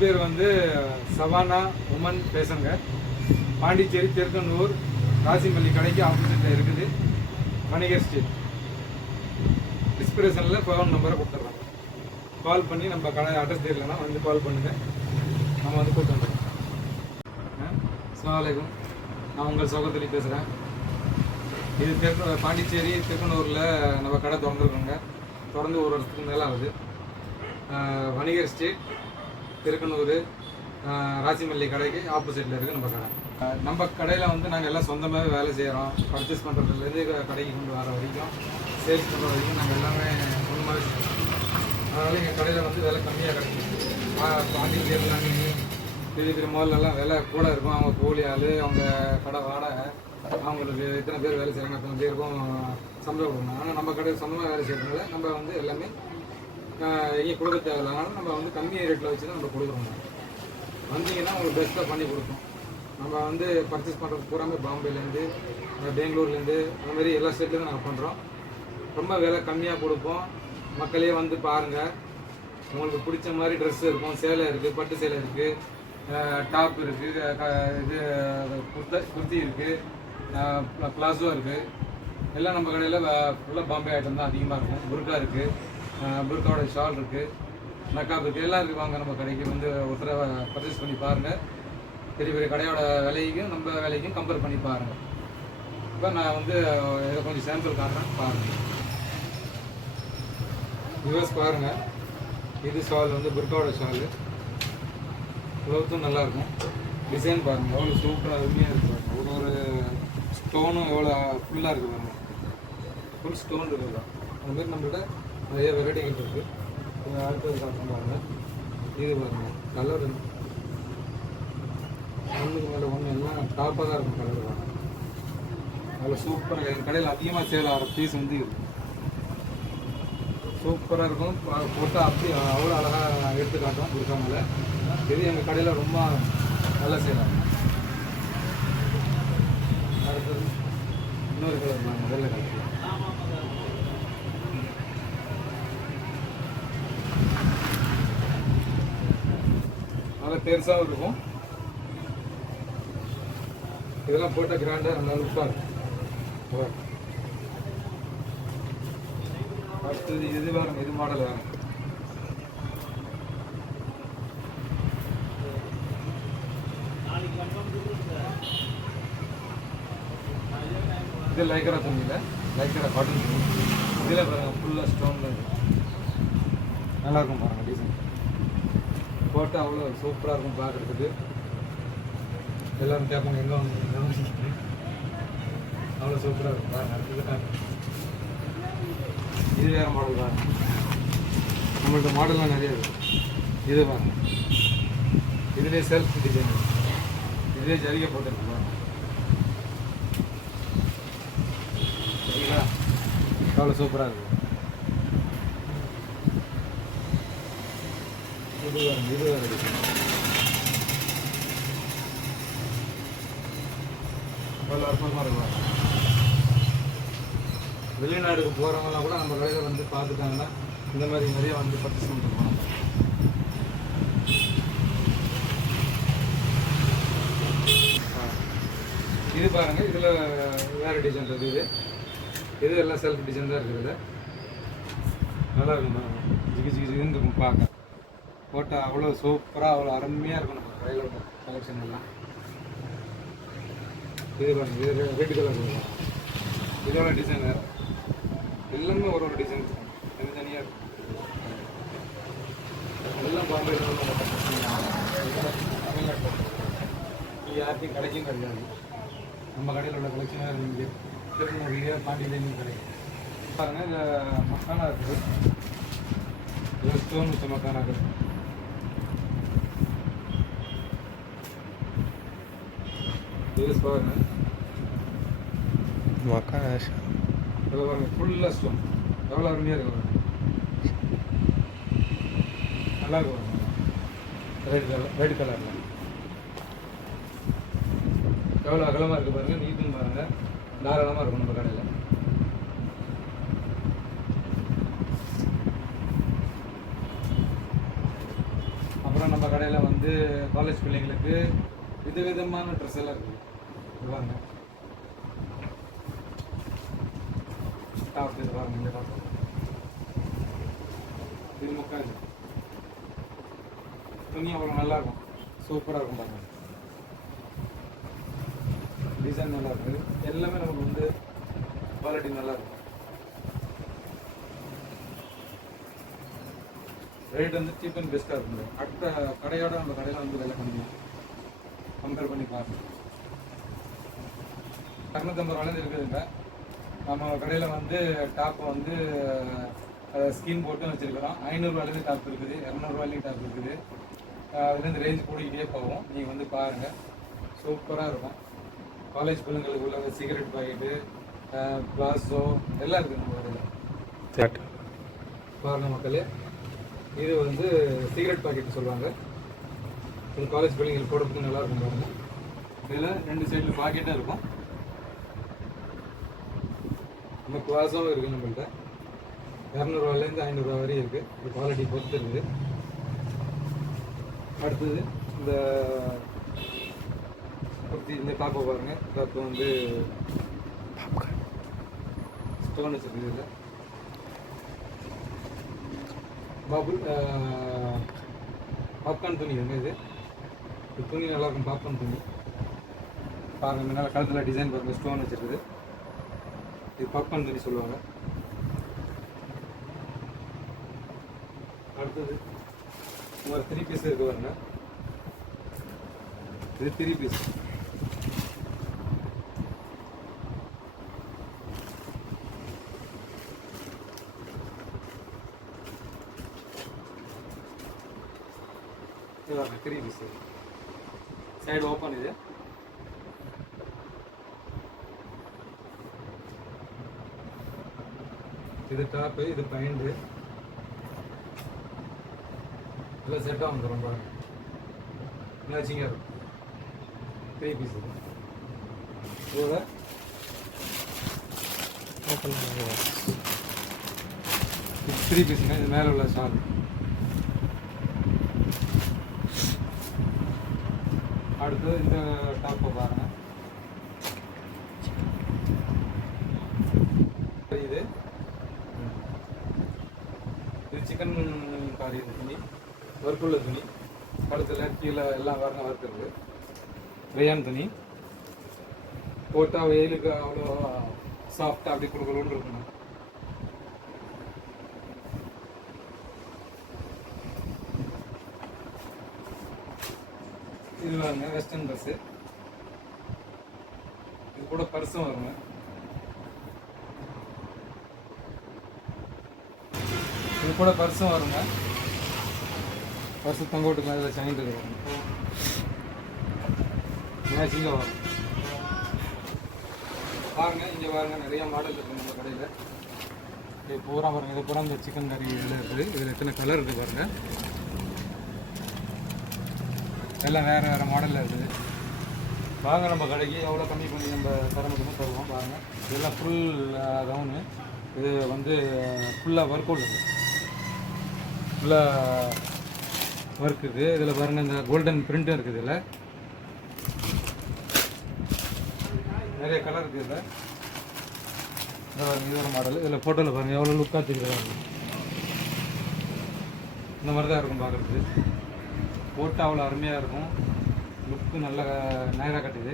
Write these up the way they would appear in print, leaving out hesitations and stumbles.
பேர் வந்து savannah woman பேசுங்க. பாண்டிச்சேரி திருக்கனூர் ராசிமல்லி கடைக்கு ஆப்போசிட்டில் இருக்குது. வணிகர் ஸ்ட்ரீட். டிஸ்கிரிப்ஷனில் ஃபோன் நம்பரை கொடுத்துட்றாங்க. கால் பண்ணி நம்ம கடை அட்ரஸ் தெரியலன்னா வந்து கால் பண்ணுங்கள், நம்ம வந்து கூப்பிட்டு வந்துடுறோம். அஸ்ஸலாமு அலைக்கும். நான் உங்கள் சகோதரி பேசுகிறேன். இது பாண்டிச்சேரி திருக்கனூரில் நம்ம கடை திறந்துருக்கோங்க. தொடர்ந்து ஒரு வருஷத்துக்கு மேலே ஆகுது. வணிகர் ஸ்ட்ரீட் திருக்கனூர் ராசிமல்லி கடைக்கு ஆப்போசிட்டில் இருக்குது நம்ம கடை. நம்ம கடையில் வந்து நாங்கள் எல்லாம் சொந்தமாகவே வேலை செய்கிறோம். பர்ச்சேஸ் பண்ணுறதுலேருந்து கடைக்கு கொண்டு வர வரைக்கும், சேல்ஸ் பண்ணுற வரைக்கும் நாங்கள் எல்லாமே சொந்தமாகவே செய்கிறோம். அதனால் எங்கள் கடையில் வந்து விலை கம்மியாக கிடைக்கும். பாண்டிச்சேரியில் நாங்கள் பெரிய பெரிய மால்லலாம் விலை கூட இருக்கும். அவங்க கூலி ஆள், அவங்க கடை வாடகை, அவங்களுக்கு இத்தனை பேர் வேலை செய்கிறாங்க, அத்தனை பேருக்கும் சம்பளம் கொடுக்கணும். ஆனால் நம்ம கடையில் சொந்தமாக வேலை செய்கிறதுனால நம்ம வந்து எல்லாமே எங்கேயும் கொடுக்க தேவையில்லைனாலும் நம்ம வந்து கம்மி ரேட்டில் வச்சு தான் நம்ம கொடுக்குறோம். வந்தீங்கன்னா உங்களுக்கு பெஸ்ட்டாக பண்ணி கொடுப்போம். நம்ம வந்து பர்ச்சேஸ் பண்ணுறது பூராமே பாம்பேலேருந்து, பெங்களூர்லேருந்து, அந்த மாதிரி எல்லா ஸ்டேட்லேருந்து நாங்கள் பண்ணுறோம். ரொம்ப விலை கம்மியாக கொடுப்போம். மக்களே வந்து பாருங்கள். உங்களுக்கு பிடிச்ச மாதிரி ட்ரெஸ் இருக்கும். சேலை இருக்குது, பட்டு சேலை இருக்குது, டாப் இருக்குது, இது குர்த்தி இருக்குது, பிளாசோ இருக்குது. எல்லாம் நம்ம கடையில் ஃபுல்லாக பாம்பே ஐட்டம் தான் அதிகமாக இருக்கும். புர்கா இருக்குது, புர்காவோட ஷால் இருக்குது, நக்காப் இருக்குது, எல்லாம் இருக்குது. வாங்க நம்ம கடைக்கு வந்து ஒரு தடவை பர்ச்சேஸ் பண்ணி பாருங்கள். பெரிய பெரிய கடையோட விலைக்கும் நம்ம விலைக்கும் கம்பேர் பண்ணி பாருங்கள். இப்போ நான் வந்து இதை கொஞ்சம் சாம்பிள் காட்டுறேன், பாருங்கள். யூஎஸ் பாருங்கள். இது ஷால் வந்து புர்காவோட ஷாலு. க்ளோத்தும் நல்லாயிருக்கும். டிசைன் பாருங்கள், எவ்வளோ சூப்பராக அருமையாக இருக்குது பாருங்கள். ஒரு ஸ்டோனும் எவ்வளோ ஃபுல்லாக இருக்குது பாருங்கள். ஃபுல் ஸ்டோன் இருக்குது. அதுமாதிரி நம்மள்கிட்ட நிறைய வெரைட்டிகள் இருக்குது. அடுத்தது காட்டுறோம் பாருங்கள். இது பாருங்கள், கலர் ஒன்றுக்கு மேலே ஒன்று எல்லாம் டாப்பாக தான் இருக்கும். கலர் பாருங்கள், அவ்வளோ சூப்பராக. எங்கள் கடையில் அதிகமாக சேல் ஆகிற பீஸ் வந்து இருக்கும். சூப்பராக இருக்கும். போட்டால் அப்படி அவ்வளோ அழகாக எடுத்து காட்டும் கொடுக்காமல. இது எங்கள் கடையில் ரொம்ப நல்லா செய்யலாம். அடுத்தது இன்னொரு கலர் பாருங்கள், வெள்ளை கலர். நல்லா பெருசாகவும் இருக்கும். இதெல்லாம் போட்டால் கிராண்டாக நல்லா லுக்காக இருக்கும். அடுத்தது இது பாருங்க, இது மாடல் வேறு. இது லைக்கரா துணியில், லைக்கரா காட்டன் துணி. இதில் பாருங்கள் ஃபுல்லாக ஸ்டோனில் இருக்குது. நல்லாயிருக்கும் பாருங்கள். டிசைன் போட்டால் அவ்வளோ சூப்பராக இருக்கும் பார்க்குறதுக்கு. எல்லோரும் கேட்பாங்க எங்கே வந்து அவ்வளோ சூப்பராக இருக்கும் பாருங்கள். அடுத்தது இது வேறு மாடல் தான். நம்மள்ட்ட மாடல்லாம் நிறைய இருக்குது. இது பாருங்கள், இதுலேயே செல்ஃப் டிசைன், இதுலேயே ஜரிகை போட்டுருக்கு பாருங்கள். சரிங்களா? அவ்வளோ சூப்பராக இருக்குது. இது பாருங்கள், இது வேறு டிசைன். அவ்வளோ அற்புதமாக இருக்கும். வெளிநாடுக்கு போகிறவங்கலாம் கூட நம்ம கடையில் வந்து பார்த்துட்டாங்கன்னா இந்த மாதிரி நிறைய வந்து பர்ச்சேஸ் பண்ணிட்டு போனோம். இது பாருங்கள், இதில் வேறு டிசைன் இருக்குது. இது எல்லாம் செல்ஃப் டிசைன் தான் இருக்குது. நல்லா இருக்கும் பாருங்கள். ஜிகி ஜிகி ஜிகின்னு இருக்கும் பார்க்க. போட்டால் அவ்வளோ சூப்பராக அவ்வளோ அருமையாக இருக்கும் நம்ம கடையில் உள்ள கலெக்ஷன் எல்லாம். இது பாருங்க, இது ரெட் கலர் இருக்கும். இதோட டிசைன் வேறு, எல்லாமே ஒரு ஒரு டிசைன் இருக்கும், தனித்தனியாக இருக்கும். எல்லாம் பாம்பே தமிழ்நாட்டில் இது யாருக்கும் கிடைக்கும் கிடையாது. நம்ம கடையில் உள்ள கலெக்ஷன் வேறு இருக்குது. திருநெல்வேலியா பாண்டியிலேயும் கிடைக்கும். பாருங்கள், இதில் மக்கானா இருக்குது, இது ஸ்டோன் வச்ச மக்கானா இருக்குது. இது பாருங்க, மக்கானா இதில் பாருங்கள் ஃபுல்லாக ஸ்டோன் எவ்வளோ அருமையாக இருக்கு. நல்லா இருக்கும். ரெட் கலரில் எவ்வளோ அகலமாக இருக்குது பாருங்கள், நீட்டுன்னு பாருங்கள், தாராளமாக இருக்கும் நம்ம கடையில். அப்புறம் நம்ம கடையில் வந்து காலேஜ் பிள்ளைங்களுக்கு விதவிதமான ட்ரெஸ் எல்லாம் இருக்குது. வாங்க, டாப் இது பாருங்க, இந்த டாப் இது முக்காது துணி அவ்வளோ நல்லாயிருக்கும், சூப்பராக இருக்கும். பாருங்கள், டிசைன் நல்லா இருக்குது, எல்லாமே நமக்கு வந்து குவாலிட்டி நல்லாயிருக்கும். ரேட் வந்து சீப் அண்ட் பெஸ்ட்டாக இருக்கும். அடுத்த கடையோட நம்ம கடையில் வந்து விலை கம்மியாக கம்பேர் பண்ணி பாருங்கள். 250 ரூபாலேருந்து இருக்குதுங்க. நம்ம கடையில் வந்து டாப் வந்து ஸ்கின் போட்டு வச்சுருக்கிறோம். 500 ரூபாலேருந்து டாப் இருக்குது, 200 ரூபாயிலையும் டாப் இருக்குது. அதுலேருந்து ரேஞ்ச் கூடிக்கிட்டே போகும். நீங்கள் வந்து பாருங்கள், சூப்பராக இருக்கும். காலேஜ் பிள்ளைங்களுக்கு உள்ள சிகரெட் பாக்கெட்டு, பிளாஸோ எல்லாம் இருக்குது நம்ம கடையில். பாருங்கள் மக்களே, இது வந்து சிகரெட் பாக்கெட்டு சொல்லுவாங்க. இது காலேஜ் பிள்ளைங்களுக்கு போடுறதுக்கு நல்லாயிருக்கும். பாருங்கள், இதில் 2 சைடில் பாக்கெட்டும் இருக்கும். நம்ம குவாஸும் இருக்குது நம்மள்கிட்ட. 200 ரூபாலேருந்து 500 ரூபா வரையும் இருக்குது. இது குவாலிட்டி பொறுத்து இருக்குது. அடுத்தது இந்த இந்த டாப்பை பாருங்கள். டாப்பு வந்து ஸ்டோன் வச்சுருக்கு. இதில் பாப்கார்ன் துணி வந்து இது துணி நல்லாயிருக்கும். பாப்கார்ன் துணி பாருங்கள், நல்லா கழுத்தில் டிசைன் பாருங்கள், ஸ்டோன் வச்சுருக்குது. இது பாப்கார்ன் துணி சொல்லுவாங்க. அடுத்தது ஒரு 3 பீஸ் இருக்கு பாருங்க, இது 3 பீஸ். இது 3 பீஸ், சைடு ஓப்பன். இது டாப்பு, இது பேண்ட், எல்லாம் செட்டாக வந்துடும். பாருங்க, மேட்சிங்காக இருக்கும். 3 பீஸ் இதோட ஓப்பன் 3 பீஸுங்க. இது மேலே உள்ள ஷால். அடுத்து இந்த டாப்பை பாருங்க, இது சிக்கன் காரி துணி, ஒர்க்குள்ள துணி, கழுத்தில் கீழே எல்லாம் பாருங்க ஒர்க் இருக்குது. ரயான் துணி போட்டால் வெயிலுக்கு அவ்வளோ சாஃப்டாக அப்படி கொடுக்கணும்னு இருக்கணும். இது வாங்க வெஸ்டர்ன் ட்ரெஸ்ஸு. இது கூட பர்ஸும் வருங்க. இது கூட பர்ஸும் வருங்க. பர்ஸு தொங்க விட்டுங்க, அதில் செயின் இருக்கும், மேட்சிங்காக வரும். பாருங்கள், இங்கே பாருங்கள், நிறையா மாடல் இருக்குது நம்ம கடையில். இது பூரா பாருங்கள், இது பூரா இந்த சிக்கன் கறி இதில் இருக்குது. இதில் எத்தனை கலர் இருக்குது பாருங்கள், எல்லாம் வேறு வேறு மாடலில் இருக்குது. வாங்க நம்ம கடைக்கு எவ்வளோ கம்மி பண்ணி நம்ம தர முடியுமோ தருவோம். பாருங்கள், இதெல்லாம் ஃபுல் கவுனு. இது வந்து ஃபுல்லாக ஒர்க் அவுட் இருக்குது, ஃபுல்லாக ஒர்க் இருக்குது. இதில் பாருங்கள், இந்த கோல்டன் பிரிண்ட்டும் இருக்குது. இதில் நிறைய கலர் இருக்குது. இதில் இது ஒரு மாடல். இதில் ஃபோட்டோவில் பாருங்கள் எவ்வளோ லுக்காக தெரியுது. இந்த மாதிரி தான் இருக்கும் பார்க்குறதுக்கு. போட்டால் அவ்வளோ அருமையாக இருக்கும். லுக்கு நல்ல நேராக கட்டுது.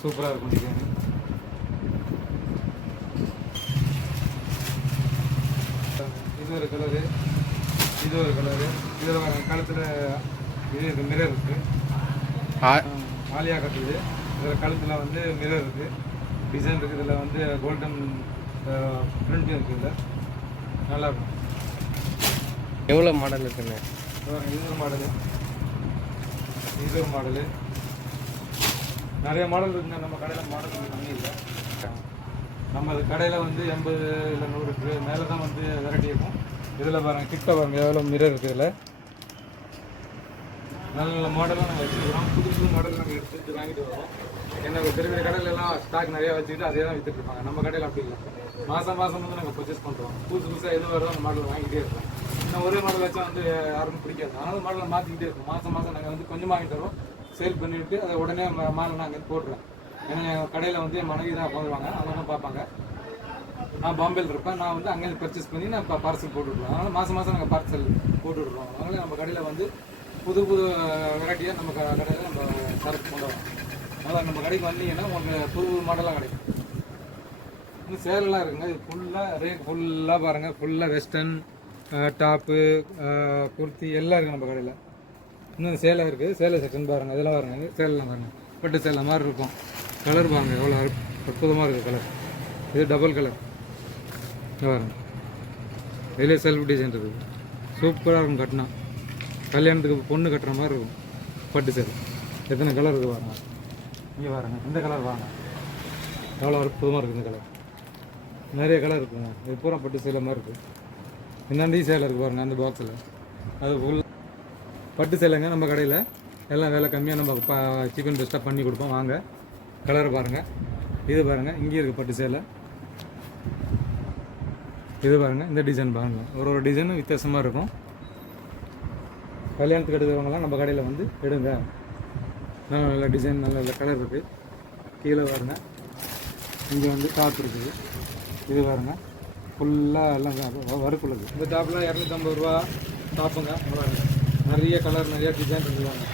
சூப்பராக இருக்கும் டிசைன். இது ஒரு கலரு, இது ஒரு கலரு. இதில் கழுத்தில் இது இருக்குது, மிரர் இருக்குது. ஆலியா கட்டுது. இதில் கழுத்தில் வந்து மிரர் இருக்குது, டிசைன் இருக்குது. இதில் வந்து கோல்டன் பிரிண்ட் இருக்குது. இதில் நல்லாயிருக்கும். எவ்வளோ மாடல் இருக்குங்க? இது ஒரு மாடலு, இது ஒரு மாடலு. நிறைய மாடல் இருக்குங்க. நம்ம கடையில் மாடல் கொஞ்சம் கம்மி இல்லை. நம்ம கடையில் வந்து 80 இல்லை 100 மேலே தான் வந்து வெரைட்டி இருக்கும். இதில் பாருங்கள், கிட்ட பாருங்கள் எவ்வளோ மிரர் இருக்குது. இதில் நல்ல நல்ல மாடலாக நாங்கள் வச்சுருக்கிறோம். புது புது மாடல் நாங்கள் எடுத்து வாங்கிட்டு வரோம். என்ன பெரிய பெரிய கடையிலலாம் ஸ்டாக் நிறையா வச்சுக்கிட்டு அதே தான் விற்றுட்டு இருப்பாங்க. நம்ம கடையில் அப்படி இல்லை. மாதம் மாதம் வந்து நாங்கள் பர்ச்சேஸ் பண்ணுறோம். புதுசாக எது வருதோ அந்த மாடல் வாங்கிட்டே இருக்கோம். இன்னும் ஒரே மாடல் வச்சா வந்து யாருக்கும் பிடிக்காது. அதனால மாடலை மாற்றிக்கிட்டே இருக்கும். மாதம் மாதம் நாங்கள் வந்து கொஞ்சம் வாங்கிட்டு வரோம், சேல் பண்ணிவிட்டு அதை உடனே மாடல் நாங்கள் போட்டுருவேன். ஏன்னா என் கடையில் வந்து என் மனைவி தான் போடுவாங்க, அவங்க பார்ப்பாங்க. நான் பாம்பேயில் இருப்பேன். நான் வந்து அங்கேருந்து பர்ச்சேஸ் பண்ணி நான் இப்போ பார்சல் போட்டுவிடுவேன். அதனால் மாதம் மாதம் நாங்கள் பார்சல் போட்டுவிட்ருவோம். அதனால் நம்ம கடையில் வந்து புது புது வெரைட்டியாக நம்ம கடையில் நம்ம சரக்கு கொண்டு வரோம். அதனால் நம்ம கடைக்கு வந்தீங்கன்னா உங்களுக்கு புது மாடலாக கிடைக்கும். இன்னும் சேலெல்லாம் இருக்குங்க. இது ஃபுல்லாக ரேக் ஃபுல்லாக பாருங்கள். ஃபுல்லாக வெஸ்டர்ன் டாப்பு, குர்த்தி எல்லாம் இருக்குது நம்ம கடையில். இன்னும் சேலை இருக்குது. சேலை செக்ஷன் பாருங்கள். இதெல்லாம் பாருங்கள். சேலெலாம் பாருங்கள், பட்டு சேலை மாதிரி இருக்கும். கலர் பாருங்கள் எவ்வளோ அற்புதமாக இருக்குது கலர். இது டபுள் கலர் பாருங்க. இதிலே செல்ஃப் டிசைன் இருக்குது. சூப்பராக இருக்கும். கட்டினா கல்யாணத்துக்கு பொண்ணு கட்டுற மாதிரி இருக்கும் பட்டு சேலை. எத்தனை கலர் இருக்குது பாருங்க. இங்கே பாருங்கள், இந்த கலர் பாருங்கள் எவ்வளோ அற்புதமாக இருக்குது. இந்த கலர் நிறைய கலர் இருக்குங்க. இது பூரா பட்டு சேலை மாதிரி இருக்குது. இந்தாண்டி சேலை இருக்குது பாருங்கள், அந்த பாக்ஸில். அது ஃபுல் பட்டு சேலைங்க. நம்ம கடையில் எல்லாம் விலை கம்மியாக நம்ம சீப் அண்ட் பெஸ்ட்டாக பண்ணி கொடுப்போம். வாங்க. கலரை பாருங்கள். இது பாருங்கள், இங்கே இருக்குது பட்டு சேலை. இது பாருங்கள், இந்த டிசைன் பாருங்கள். ஒரு டிசைனும் வித்தியாசமாக இருக்கும். கல்யாணத்துக்கு எடுக்கிறவங்களாம் நம்ம கடையில் வந்து எடுங்க. நல்ல நல்ல டிசைன், நல்ல நல்ல கலர் இருக்குது. கீழே பாருங்கள், இங்கே வந்து டாப் இருக்குது. இது பாருங்கள், ஃபுல்லாக எல்லாம் வறுக்குள்ளது. இந்த டாப்லாம் 250 ரூபா டாப்புங்க. நிறைய கலர், நிறைய டிசைன் இருக்குவாங்க.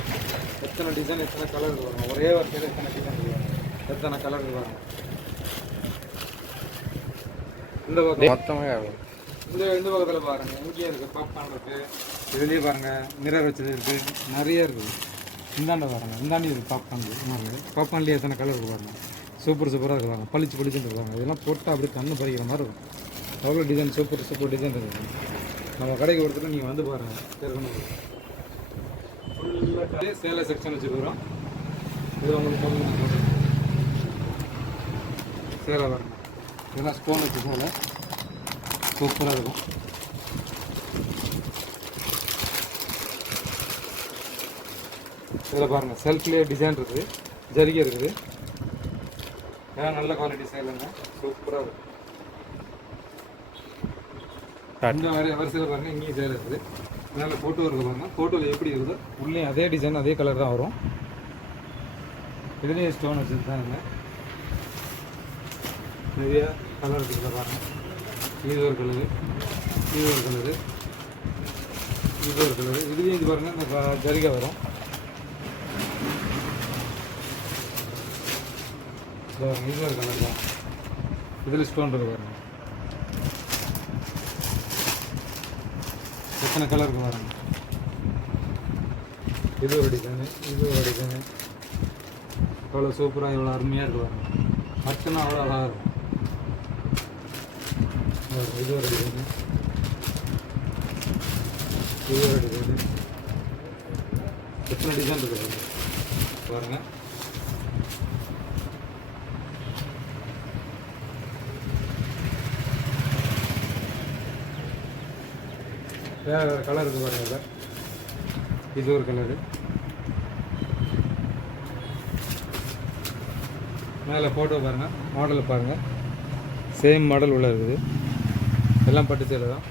எத்தனை டிசைன், எத்தனை கலர் வருவாங்க. ஒரே வரிசையில் எத்தனை டிசைன் இருக்குவாங்க, எத்தனை கலர் வருவாங்க. இந்த பக்கம் மொத்தமாக இந்த பக்கத்தில் பாருங்கள், இங்கேயே இருக்குது பாப்கார்ன் இருக்குது. இதுலேயே பாருங்கள் மிரர் வச்சது இருக்குது. நிறைய இருக்குது. இந்தாண்ட பாருங்கள், இந்தாண்டி இருக்குது பாப்கார்ன் இருக்குது. பாப்கார்ன்லேயே எத்தனை கலர் இருக்குது பாருங்கள். சூப்பர் சூப்பராக இருக்குவாங்க. பளிச்சு பளிச்சுன்னு இருக்காங்க. இதெல்லாம் போட்டால் அப்படியே கண்ணு பறிக்கிற மாதிரி இருக்கும். எவ்வளோ டிசைன், சூப்பர் சூப்பர் டிசைன் இருக்குது. நம்ம கடைக்கு ஒருத்தர் நீங்கள் வந்து பாருங்கள், தெரிஞ்சு. ஃபுல்லாக சேலை செக்ஷன் வச்சுக்கிறோம். இது உங்களுக்கு சேலை பாருங்கள். இதெல்லாம் ஸ்டோன் வச்சு சேலை சூப்பராக இருக்கும். இதில் பாருங்கள், செல்ஃப்லேயே டிசைன் இருக்குது, ஜரிகை இருக்குது. ஏன்னா நல்ல குவாலிட்டி சேலைங்க, சூப்பராக இருக்கும். இந்த வரிசையில் பாருங்கள், இங்கேயும் சேலை இருக்குது. மேலே ஃபோட்டோ இருக்குது பாருங்கள். ஃபோட்டோவில் எப்படி இருக்குது உள்ளே அதே டிசைன், அதே கலர் தான் வரும். இதுலேயே ஸ்டோன் வச்சுருக்காங்க. நிறைய கலர் இருக்குது பாருங்கள். இது ஒரு கலரு, இது ஒரு கலரு, இது ஒரு கலரு. இதுலேயும் இது பாருங்கள், இந்த ஜரிகை வரும். இது ஒரு கலர் தான். இதில் ஸ்டோன் இருக்குது பாருங்கள். எத்தனை கலர் இருக்குது பாருங்கள். இது ஒரு டிசைனு, இது ஒரு டிசைனு. எவ்வளோ சூப்பராக, எவ்வளோ அருமையாக இருக்குது பாருங்கள். மட்டும்தான் அவ்வளோ அழகாக இருக்கும். இது ஒரு டிசைனு, இது ஒரு டிசைனு. எத்தனை டிசைன் இருக்குது பாருங்கள். வேறு வேறு கலர் இருக்குது பாருங்கள். இது ஒரு கலரு. மேலே ஃபோட்டோ பாருங்கள், மாடலை பாருங்கள். சேம் மாடல் உள்ள இருக்குது. எல்லாம் பட்டு சேலை தான்.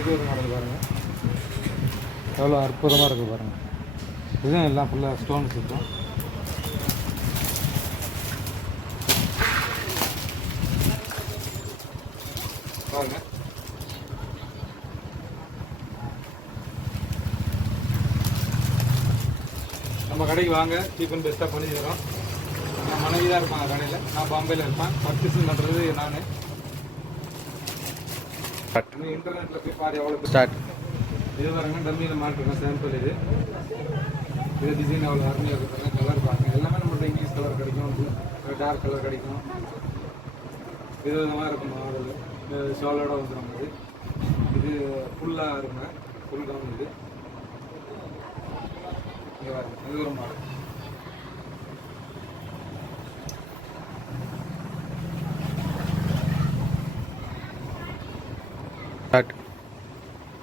இது ஒரு மாடல் பாருங்கள். எவ்வளோ அற்புதமாக இருக்குது பாருங்கள். இதுவும் எல்லாம் ஃபுல்லாக ஸ்டோன்ஸ் இருக்கும். பாருங்க, நம்ம கடைக்கு வாங்க, சீப் அண்ட் பெஸ்ட்டாக பண்ணி தரோம். என் மனைவி தான் இருப்பாங்க கடையில், நான் பாம்பேயில் இருப்பேன். பர்ச்சேசிங் பண்ணுறது நான். இன்டர்நெட்டில் போய் பாரு எவ்வளோ ஸ்டார்ட். இது பாருங்க, டம்மியில் மாட்டிருக்கோம் சாம்பிள். இது டிசைன் அவ்வளோ அருமையாக இருக்குது. கலர் பாருங்க, எல்லாமே நம்மள்ட்ட இங்கிலீஷ் கலர் கிடைக்கும், டார்க் கலர் கிடைக்கும், விதவிதமாக இருக்கும் மாடல். இந்த ஷாலோட வந்துடும். இது ஃபுல்லாக இருக்குங்க, ஃபுல் கவுன். இது இங்கே பாருங்க, இது ஒரு மாடல். ஸ்டார்ட்.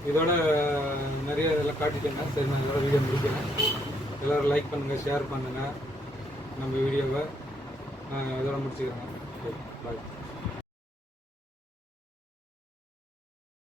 இதோட நிறைய இதெல்லாம் காட்டிட்டேங்க. சரி, நான் இதோட வீடியோ முடிக்கிறேன். எல்லோரும் லைக் பண்ணுங்கள், ஷேர் பண்ணுங்கள் நம்ம வீடியோவை. இதோட முடிச்சுக்கிறேங்க. பாய்.